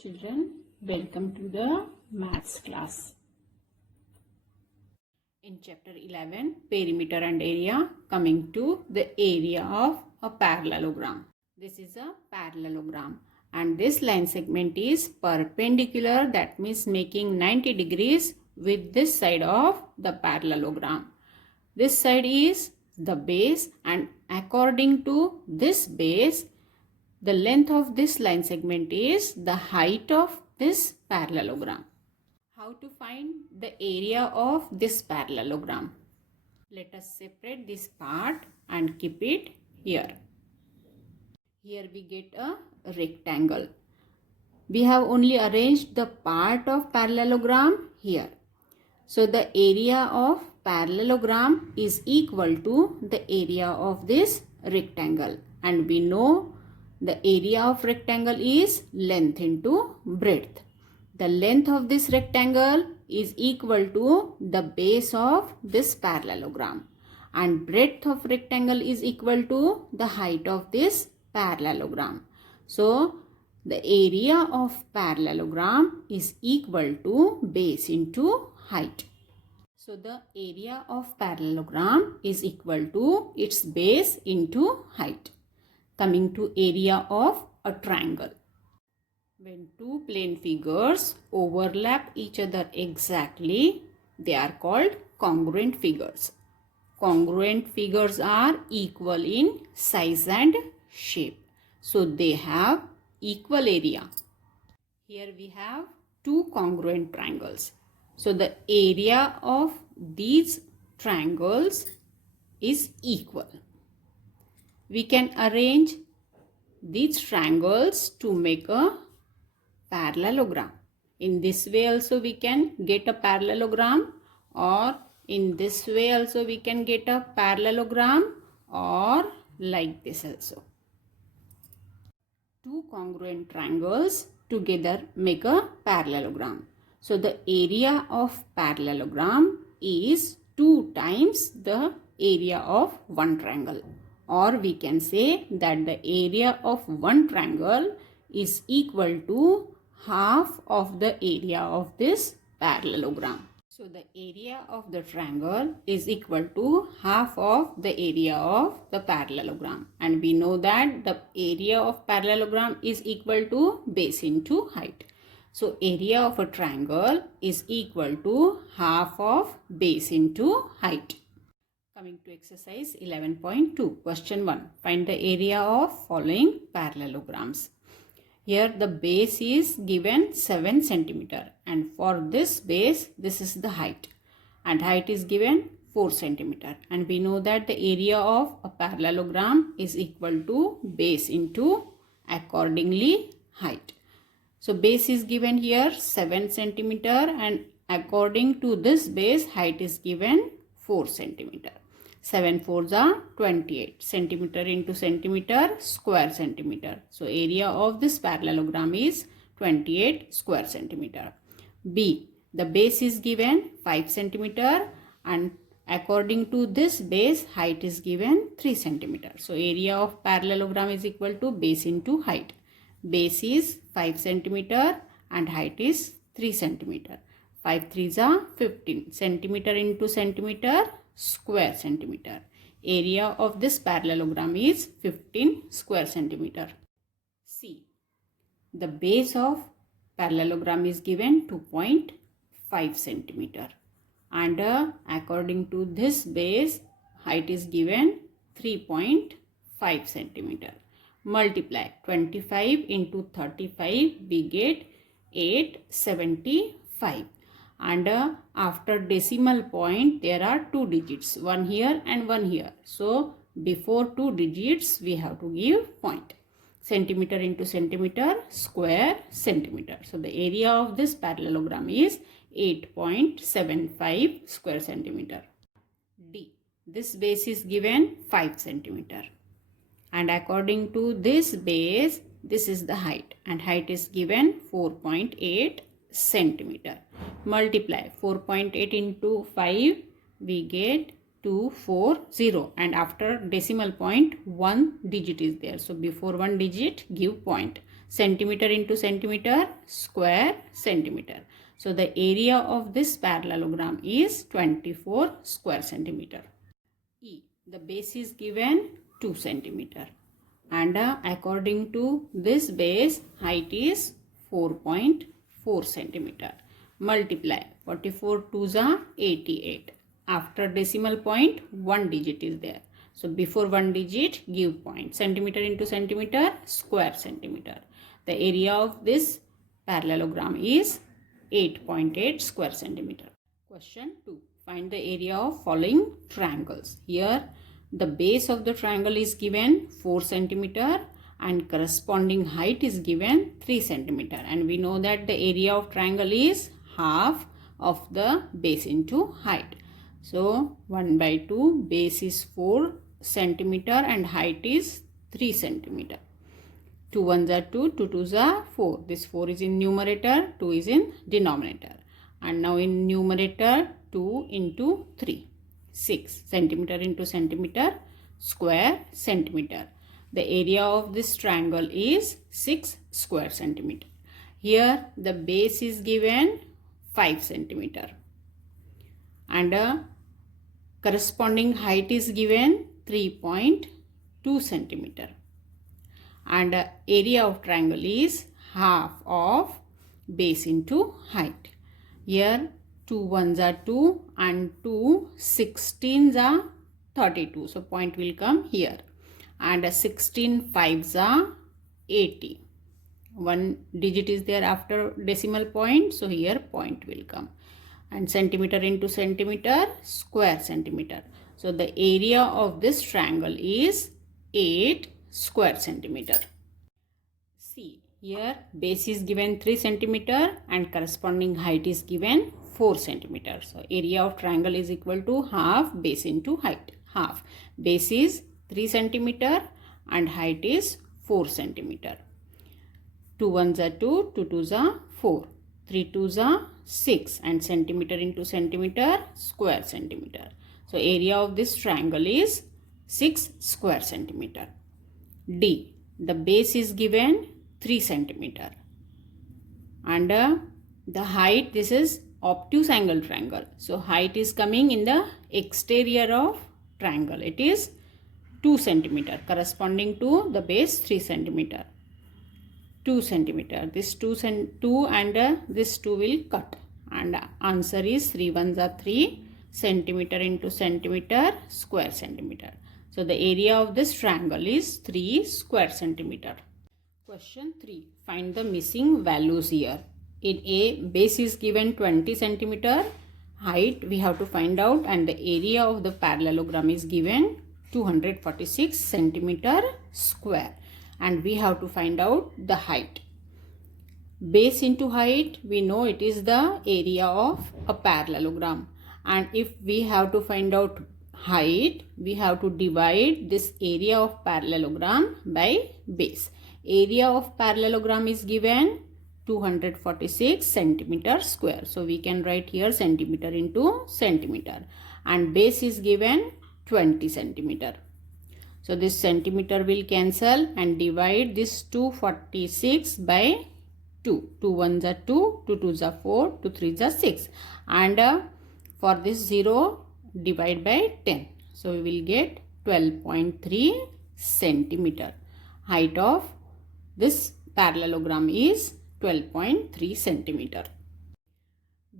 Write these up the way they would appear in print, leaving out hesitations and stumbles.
children, welcome to the maths class. In chapter 11, perimeter and area, coming to the area of a parallelogram. This is a parallelogram and this line segment is perpendicular, that means making 90 degrees with this side of the parallelogram. This side is the base and according to this base, the length of this line segment is the height of this parallelogram. How to find the area of this parallelogram? Let us separate this part and keep it here. Here we get a rectangle. We have only arranged the part of parallelogram here. So the area of parallelogram is equal to the area of this rectangle, and we know the area of rectangle is length into breadth. The length of this rectangle is equal to the base of this parallelogram, and breadth of rectangle is equal to the height of this parallelogram. So the area of parallelogram is equal to base into height. So the area of parallelogram is equal to its base into height. Coming to area of a triangle. When two plane figures overlap each other exactly, they are called congruent figures. Congruent figures are equal in size and shape. So they have equal area. Here we have two congruent triangles. So the area of these triangles is equal. We can arrange these triangles to make a parallelogram. In this way also we can get a parallelogram, or in this way also we can get a parallelogram, or like this also. Two congruent triangles together make a parallelogram. So the area of parallelogram is 2 times the area of one triangle. Or we can say that the area of one triangle is equal to half of the area of this parallelogram. So the area of the triangle is equal to half of the area of the parallelogram. And we know that the area of parallelogram is equal to base into height. So area of a triangle is equal to half of base into height. Coming to exercise 11.2. Question 1. Find the area of following parallelograms. Here the base is given 7 cm, and for this base, this is the height, and height is given 4 cm, and we know that the area of a parallelogram is equal to base into accordingly height. So base is given here 7 cm, and according to this base, height is given 4 cm. 7 4s are 28 centimeter into centimeter square centimeter. So area of this parallelogram is 28 square centimeter. B. The base is given 5 centimeter, and according to this base, height is given 3 centimeter. So area of parallelogram is equal to base into height. Base is 5 centimeter and height is 3 centimeter. 5 3s are 15 centimeter into centimeter square centimeter. Area of this parallelogram is 15 square centimeter. C. The base of parallelogram is given 2.5 centimeter, and according to this base, height is given 3.5 centimeter. Multiply 25 into 35, we get 875. And after decimal point, there are 2 digits, one here and one here. So before 2 digits, we have to give point. Centimeter into centimeter square centimeter. So the area of this parallelogram is 8.75 square centimeter. D. This base is given 5 centimeter, and according to this base, this is the height, and height is given 4.8 centimeter. Multiply 4.8 into 5, we get 240, and after decimal point 1 digit is there. So before 1 digit, give point. centimeter into centimeter, square centimeter. So the area of this parallelogram is 24 square centimeter. E. The base is given 2 centimeter. And according to this base, height is 4.4 centimeter. Multiply 44 2s are 88. After decimal point, 1 digit is there. So before 1 digit, give point. Centimeter into centimeter, square centimeter. The area of this parallelogram is 8.8 square centimeter. Question 2. Find the area of following triangles. Here the base of the triangle is given 4 centimeter and corresponding height is given 3 centimeter. And we know that the area of triangle is half of the base into height. So 1 by 2, base is 4 centimeter and height is 3 centimeter. 2 1s are 2, 2 2s are 4. This 4 is in numerator, 2 is in denominator. And now in numerator, 2 into 3. 6 centimeter into centimeter, square centimeter. The area of this triangle is 6 square centimeter. Here the base is given 5 centimeter and corresponding height is given 3.2 centimeter. And area of triangle is half of base into height. Here 2 1s are 2 and 2 16s are 32. So point will come here. And 16 5s are 80. 1 digit is there after decimal point. So here point will come. And centimeter into centimeter, square centimeter. So the area of this triangle is 8 square centimeter. See, here base is given 3 centimeter and corresponding height is given 4 centimeter. So area of triangle is equal to half base into height. Half. Base is 3 centimeter and height is 4 centimeter. 2 1s are 2, 2 2s are 4. 3 2s are 6 and centimeter into centimeter, square centimeter. So area of this triangle is 6 square centimeter. D. The base is given 3 centimeter and the height, this is obtuse angle triangle. So height is coming in the exterior of triangle. It is 2 centimeter corresponding to the base 3 centimeter. 2 centimeter. This 2 and this 2 will cut. And answer is 3 1s are 3 centimeter into centimeter, square centimeter. So the area of this triangle is 3 square centimeter. Question 3. Find the missing values here. In A, base is given 20 centimeter. Height we have to find out and the area of the parallelogram is given 246 centimeter square. And we have to find out the height. Base into height, we know it is the area of a parallelogram. And if we have to find out height, we have to divide this area of parallelogram by base. Area of parallelogram is given 246 centimeter square. So we can write here centimeter into centimeter. And base is given 20 centimeter. So this centimeter will cancel and divide this 246 by 2. 2 1s are 2, 2 2s are 4, 2 3s are 6. And for this 0, divide by 10. So we will get 12.3 centimeter. Height of this parallelogram is 12.3 centimeter.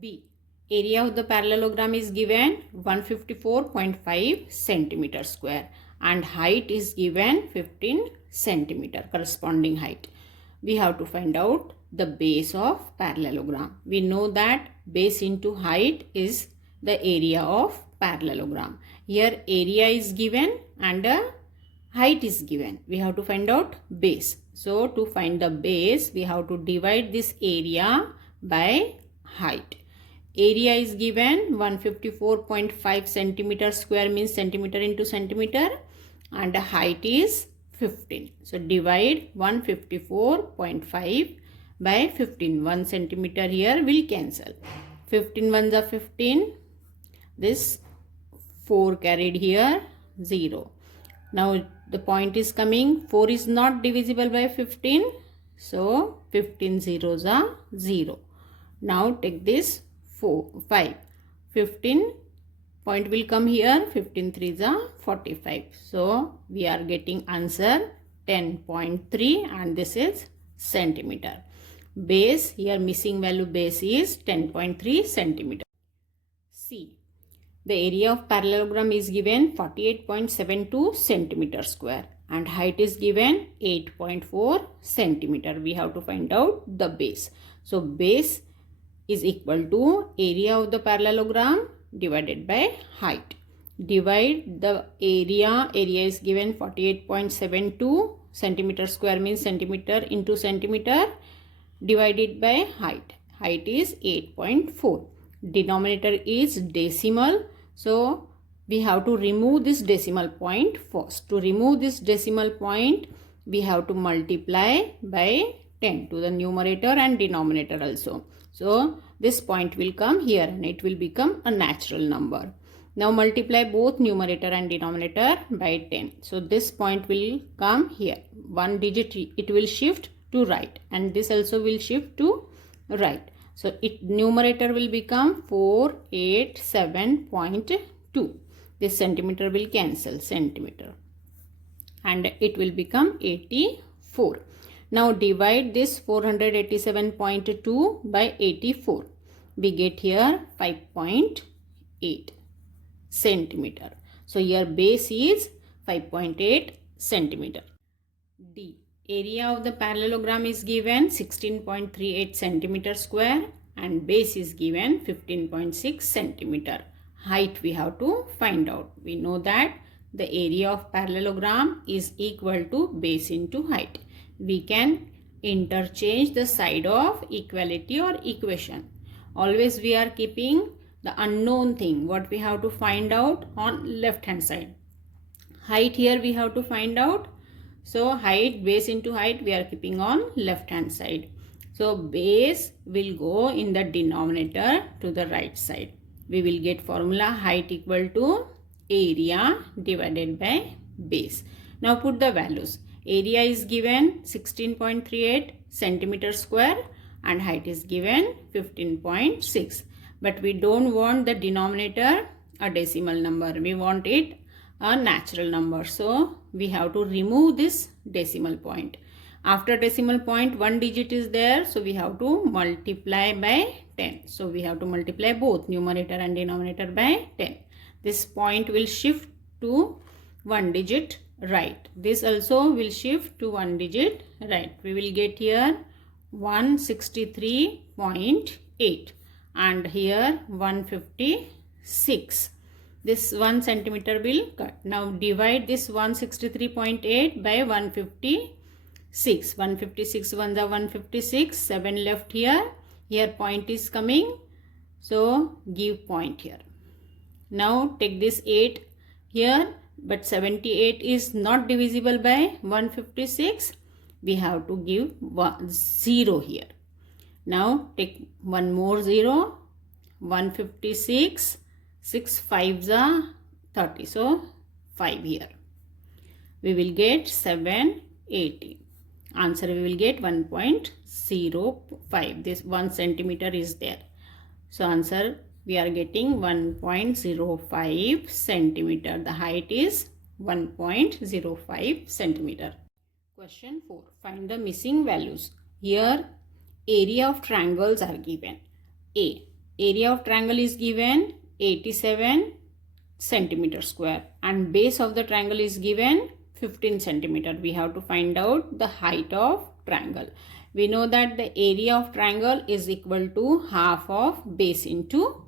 B. Area of the parallelogram is given 154.5 centimeter square and height is given 15 centimeter corresponding height. We have to find out the base of parallelogram. We know that base into height is the area of parallelogram. Here area is given and height is given. We have to find out base. So to find the base, we have to divide this area by height. Area is given 154.5 centimeter square means centimeter into centimeter and the height is 15. So divide 154.5 by 15. 1 centimeter here will cancel. 15 1s are 15. This 4 carried here 0. Now the point is coming 4 is not divisible by 15. So 15 zeros are 0. Now take this 5. 15 point will come here. 15 threes are 45. So we are getting answer 10.3 and this is centimeter. Base, here missing value base is 10.3 centimeter. C. The area of parallelogram is given 48.72 centimeter square and height is given 8.4 centimeter. We have to find out the base. So base is equal to area of the parallelogram divided by height. Divide the area. Area is given 48.72 centimeter square means centimeter into centimeter, divided by height. Height is 8.4. Denominator is decimal. So we have to remove this decimal point first. To remove this decimal point, we have to multiply by 10 to the numerator and denominator also. So this point will come here and it will become a natural number. Now multiply both numerator and denominator by 10. So this point will come here. One digit it will shift to right and this also will shift to right. So numerator will become 487.2. This centimeter will cancel centimeter and it will become 84. Now divide this 487.2 by 84. We get here 5.8 centimeter. So your base is 5.8 centimeter. D. Area of the parallelogram is given 16.38 centimeter square and base is given 15.6 centimeter. Height we have to find out. We know that the area of parallelogram is equal to base into height. We can interchange the side of equality or equation. Always we are keeping the unknown thing. What we have to find out on left hand side. Height here we have to find out. So height, base into height we are keeping on left hand side. So base will go in the denominator to the right side. We will get formula height equal to area divided by base. Now put the values. Area is given 16.38 centimeter square and height is given 15.6. But we don't want the denominator a decimal number. We want it a natural number. So we have to remove this decimal point. After decimal point, one digit is there. So we have to multiply by 10. So we have to multiply both numerator and denominator by 10. This point will shift to one digit right. This also will shift to one digit right. We will get here 163.8 and here 156. This 1 centimeter will cut. Now divide this 163.8 by 156. 156 ones are 156. 7 left here. Here point is coming. So give point here. Now take this 8 here. But 78 is not divisible by 156. We have to give 0 here. Now take one more 0. 156. 6 5s are 30. So 5 here. We will get 780. Answer we will get 1.05. This 1 centimeter is there. So answer we are getting 1.05 centimeter. The height is 1.05 centimeter. Question 4. Find the missing values. Here area of triangles are given. A. Area of triangle is given 87 centimeter square and base of the triangle is given 15 centimeter. We have to find out the height of triangle. We know that the area of triangle is equal to half of base into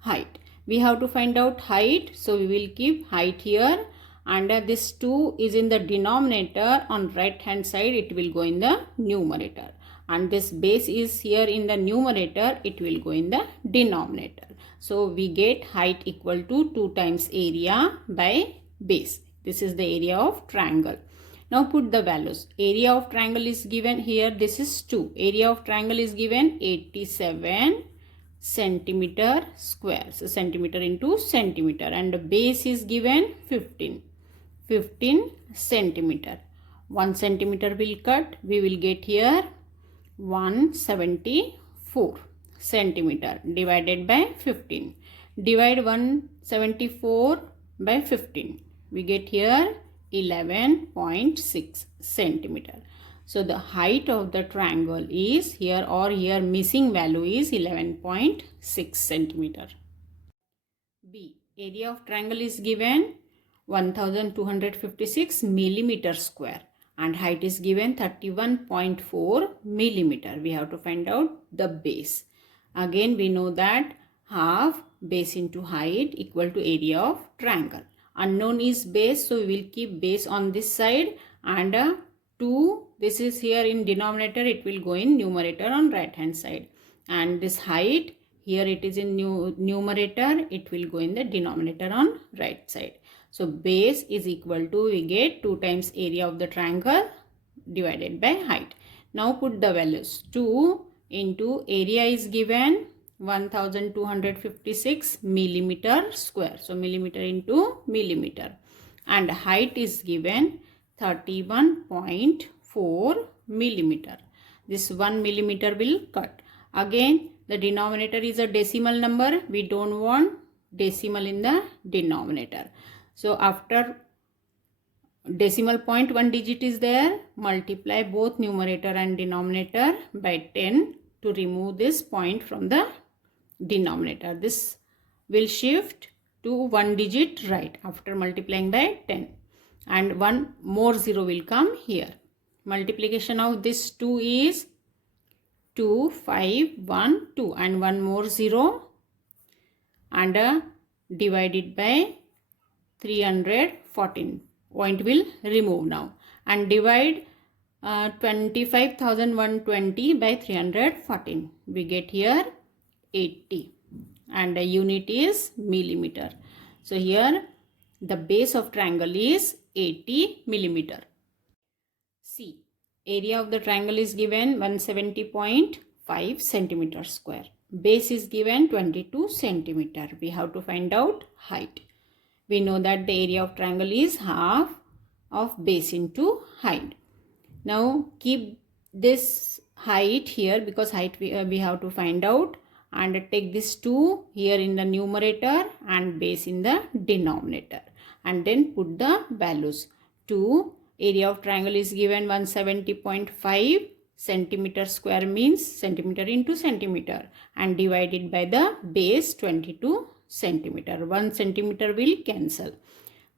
height. We have to find out height. So we will keep height here. Under this 2 is in the denominator. On right hand side it will go in the numerator. And this base is here in the numerator. It will go in the denominator. So we get height equal to 2 times area by base. This is the area of triangle. Now put the values. Area of triangle is given here. This is 2. Area of triangle is given 87 centimeter square. So centimeter into centimeter. And the base is given 15 centimeter. 1 centimeter will cut. We will get here 174 centimeter divided by 15. Divide 174 by 15. We get here 11.6 centimeter. So the height of the triangle is here, or here missing value is 11.6 centimeter. B. Area of triangle is given 1256 millimeter square and height is given 31.4 millimeter. We have to find out the base. Again we know that half base into height equal to area of triangle. Unknown is base, so we will keep base on this side, and 2, this is here in denominator, it will go in numerator on right hand side, and this height here it is in numerator, it will go in the denominator on right side. So base is equal to, we get 2 times area of the triangle divided by height. Now put the values. 2 into area is given 1256 millimeter square. So millimeter into millimeter. And height is given 31.4 millimeter. This 1 millimeter will cut. Again, the denominator is a decimal number. We don't want decimal in the denominator. So after decimal point 1 digit is there, multiply both numerator and denominator by 10 to remove this point from the denominator. This will shift to 1 digit right after multiplying by 10, and 1 more 0 will come here. Multiplication of this 2 is 2, 5, 1, 2, and 1 more 0, and divided by 314. Point will remove now, and divide 25,120 by 314. We get here 80, and the unit is millimeter. So here the base of triangle is 80 millimeter. C. Area of the triangle is given 170.5 centimeter square. Base is given 22 centimeter. We have to find out height. We know that the area of triangle is half of base into height. Now keep this height here, because height we have to find out, and take this 2 here in the numerator and base in the denominator, and then put the values. 2, area of triangle is given 170.5 centimeter square means centimeter into centimeter, and divided by the base 22 centimeter. 1 centimeter will cancel.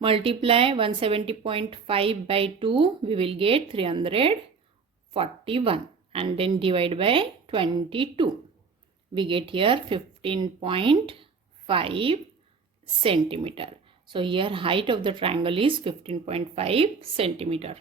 Multiply 170.5 by 2, we will get 341, and then divide by 22. We get here 15.5 centimeter. So here height of the triangle is 15.5 centimeter.